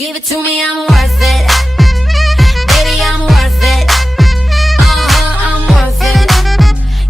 Give it to me, I'm worth it. Baby, I'm worth it. I'm worth it.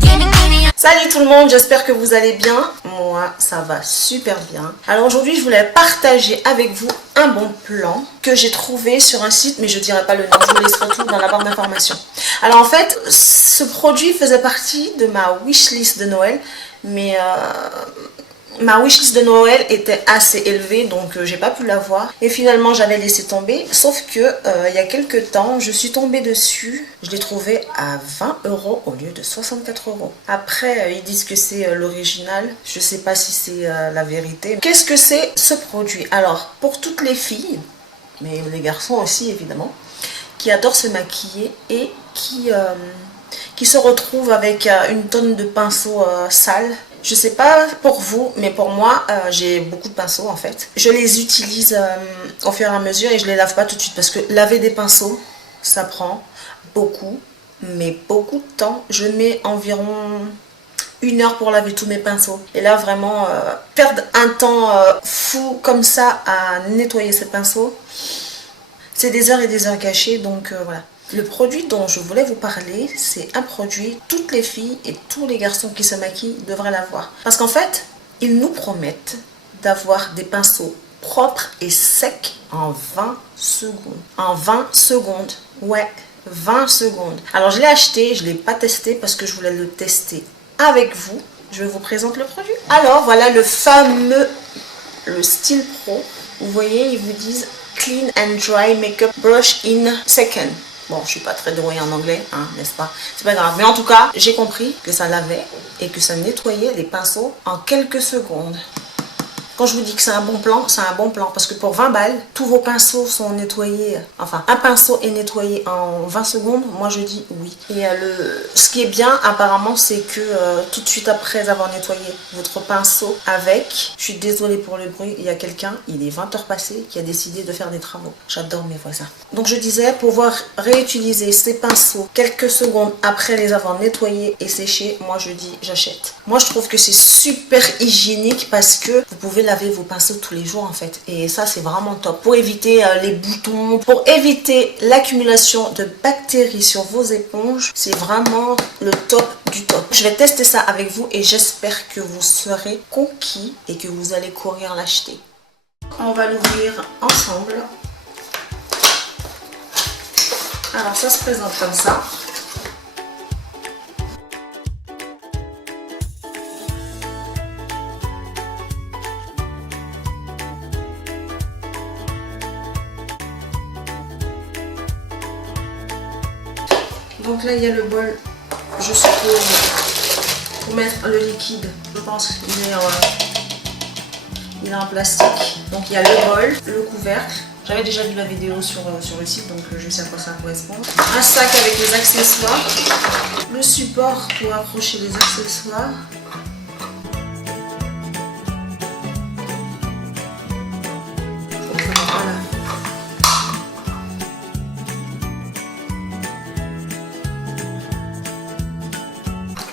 Give me. Salut tout le monde, j'espère que vous allez bien. Moi, ça va super bien. Alors aujourd'hui, je voulais partager avec vous un bon plan que j'ai trouvé sur un site, mais je dirai pas le nom, je vous laisserai tout dans la barre d'informations. Alors en fait, ce produit faisait partie de ma wishlist de Noël, mais ma wishlist de Noël était assez élevée, donc j'ai pas pu l'avoir. Et finalement, j'avais laissé tomber. Sauf que il y a quelques temps, je suis tombée dessus. Je l'ai trouvé à 20 € au lieu de 64 €. Après, ils disent que c'est l'original. Je sais pas si c'est la vérité. Qu'est-ce que c'est ce produit? Alors, pour toutes les filles, mais les garçons aussi évidemment, qui adorent se maquiller et qui se retrouvent avec une tonne de pinceaux sales. Je sais pas pour vous, mais pour moi, j'ai beaucoup de pinceaux en fait. Je les utilise au fur et à mesure et je les lave pas tout de suite parce que laver des pinceaux, ça prend beaucoup, mais beaucoup de temps. Je mets environ 1 heure pour laver tous mes pinceaux. Et là, vraiment, perdre un temps fou comme ça à nettoyer ces pinceaux, c'est des heures et des heures gâchées, donc voilà. Le produit dont je voulais vous parler, c'est un produit, toutes les filles et tous les garçons qui se maquillent devraient l'avoir. Parce qu'en fait, ils nous promettent d'avoir des pinceaux propres et secs en 20 secondes. En 20 secondes, ouais, 20 secondes. Alors je l'ai acheté, je ne l'ai pas testé parce que je voulais le tester avec vous. Je vous présente le produit. Alors voilà le fameux, le Style Pro. Vous voyez, ils vous disent Clean and Dry Makeup Brush in Second. Bon, je suis pas très douée en anglais, hein, n'est-ce pas? C'est pas grave. Mais en tout cas, j'ai compris que ça lavait et que ça nettoyait les pinceaux en quelques secondes. Quand je vous dis que c'est un bon plan, c'est un bon plan. Parce que pour 20 balles, tous vos pinceaux sont nettoyés. Enfin, un pinceau est nettoyé en 20 secondes. Moi, je dis oui. Et ce qui est bien, apparemment, c'est que tout de suite après avoir nettoyé votre pinceau avec, je suis désolée pour le bruit, il y a quelqu'un, il est 20 heures passées, qui a décidé de faire des travaux. J'adore mes voisins. Donc, je disais, pouvoir réutiliser ces pinceaux quelques secondes après les avoir nettoyés et séchés, moi, je dis j'achète. Moi, je trouve que c'est super hygiénique parce que vous pouvez laver vos pinceaux tous les jours en fait, et ça c'est vraiment top pour éviter les boutons, pour éviter l'accumulation de bactéries sur vos éponges. C'est vraiment le top du top. Je vais tester ça avec vous et j'espère que vous serez conquis et que vous allez courir l'acheter. On va l'ouvrir ensemble. Alors ça se présente comme ça. Donc là, il y a le bol, je suppose, pour mettre le liquide. Je pense qu'il est en plastique. Donc il y a le bol, le couvercle. J'avais déjà vu la vidéo sur le site, donc je sais à quoi ça correspond. Un sac avec les accessoires. Le support pour accrocher les accessoires. Voilà.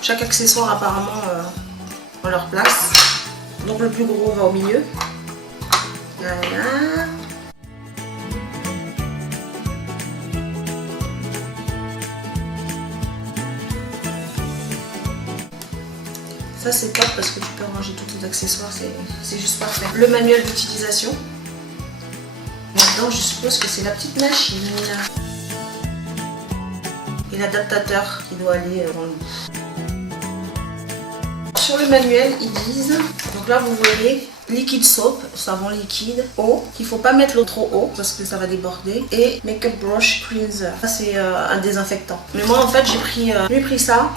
Chaque accessoire apparemment a leur place. Donc le plus gros va au milieu. Voilà. Ça c'est top parce que tu peux ranger tous tes accessoires, c'est juste parfait. Le manuel d'utilisation. Maintenant je suppose que c'est la petite machine. Et l'adaptateur qui doit aller dans le bout. Sur le manuel, ils disent, donc là vous voyez, liquide soap, savon liquide, eau, qu'il ne faut pas mettre l'eau trop haut parce que ça va déborder, et makeup brush cleanser. Ça c'est un désinfectant. Mais moi en fait j'ai pris ça.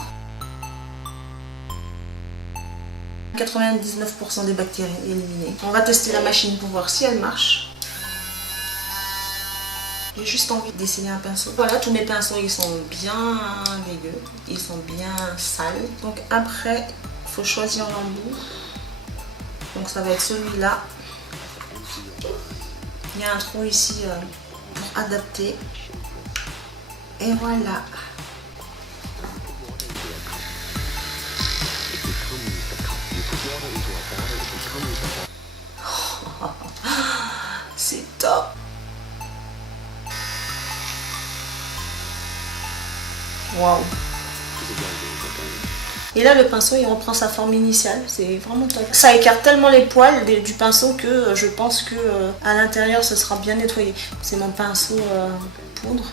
99% des bactéries éliminées. On va tester la machine pour voir si elle marche. J'ai juste envie d'essayer un pinceau. Voilà, tous mes pinceaux ils sont bien dégueux, ils sont bien sales. Donc après, il faut choisir l'embout. Donc ça va être celui-là. Il y a un trou ici pour adapter. Et voilà. C'est top. Waouh. Et là, le pinceau, il reprend sa forme initiale. C'est vraiment top. Ça écarte tellement les poils du pinceau que je pense que à l'intérieur, ce sera bien nettoyé. C'est mon pinceau poudre.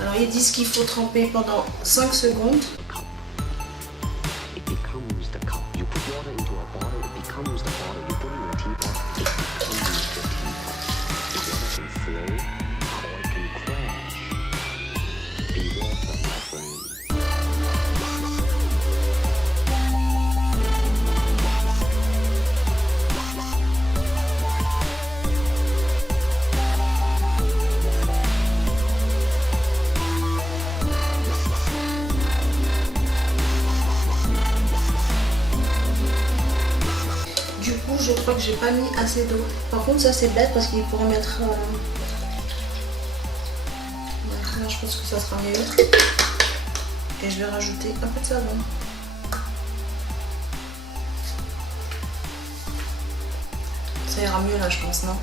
Alors, ils disent qu'il faut tremper pendant 5 secondes. Du coup, je crois que j'ai pas mis assez d'eau. Par contre, ça c'est bête parce qu'il pourrait mettre... Là, je pense que ça sera mieux. Et je vais rajouter un peu de savon. Ça ira mieux là, je pense, non ?